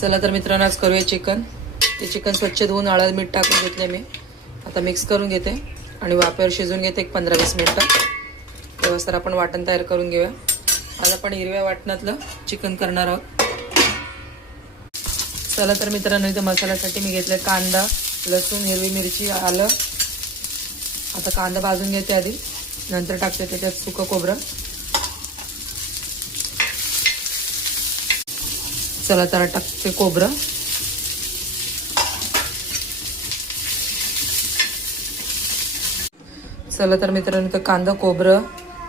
चला तर मित्रांनो, आज करूया चिकन. ते चिकन स्वच्छ धुवून हळद मीठ टाकून घेतले मी. आता मिक्स करून घेते आणि वाफेवर शिजवून घेते एक 15-20 मिनिटं. तेव्हा तर आपण वाटण तयार करून घेऊया. आज आपण हिरव्या वाटणातलं चिकन करणार आहोत. चला तर मित्रांनो, इथे मसाल्यासाठी मी घेतले कांदा, लसूण, हिरवी मिरची, आलं. आता कांदा भाजून घेते आधी, नंतर टाकते त्याच्यात सुकं खोबरं. चला तर टाकते खोबरं. चला तर मित्रांनो, तर कांदा, खोबरं,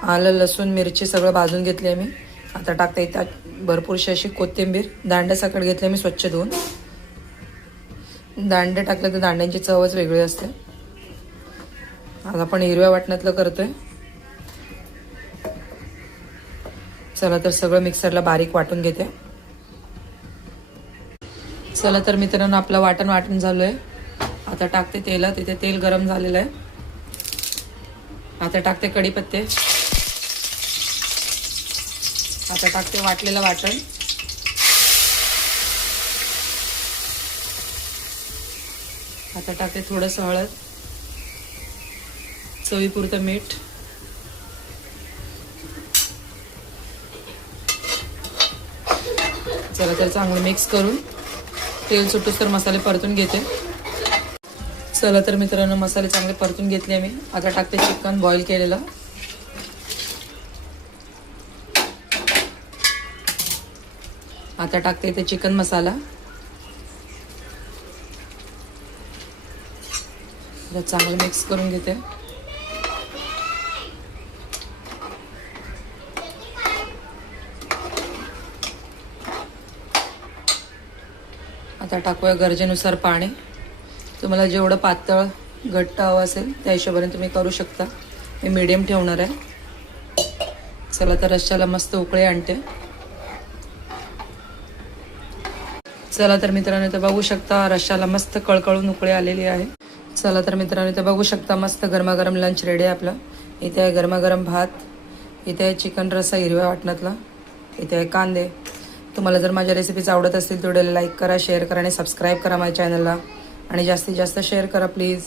आलं, लसूण, मिरची सगळं भाजून घेतले मी. आता टाकते त्यात भरपूरशी अशी कोथिंबीर. दांडे सकट घेतले मी स्वच्छ धुवून. दांडे टाकले तर दांड्यांची चवच वेगळी असते. आज आपण हिरव्या वाटणातलं करतोय. चला तर सगळं मिक्सरला बारीक वाटून घेते. चला तर मित्रांनो, आपलं वाटण झालंय. आता टाकते तेलात. इथे तेल गरम झालेलं आहे. आता टाकते कढीपत्ते. आता टाकते वाटलेलं वाटण. आता टाकते थोडंसं हळद, चवीपुरतं मीठ. चला तर चांगलं मिक्स करून तेल सुटूस तर मसाले परतून घेते. चला तर मित्रांनो, मसाले चांगले परतून घेतले मी. आता टाकते चिकन बॉईल केलेलं. आता टाकते इथे चिकन मसाला. चांगलं मिक्स करून घेते. आता टाकूया गरजेनुसार पाणी. तुम्हाला जेवढं पातळ घट्ट हवं असेल त्या हिशोबाने तुम्ही करू शकता. मी मीडियम ठेवणार आहे. चला तर रश्श्याला मस्त उकळी आणते. चला तर मित्रांनो, इथे बघू शकता रश्श्याला मस्त कळकळून उकळी आलेली आहे. चला तर मित्रांनो, इथे बघू शकता मस्त गरमागरम लंच रेडी आहे आपलं. इथे आहे गरमागरम भात. इथे आहे चिकन रस्सा हिरव्या वाटणातला. इथे आहे कांदे. तुम्हाला जर माझ्या रेसिपीज आवडत असतील तर व्हिडिओला लाईक करा, शेअर करा आणि सबस्क्राईब करा माझ्या चॅनलला. आणि जास्तीत जास्त शेअर करा प्लीज.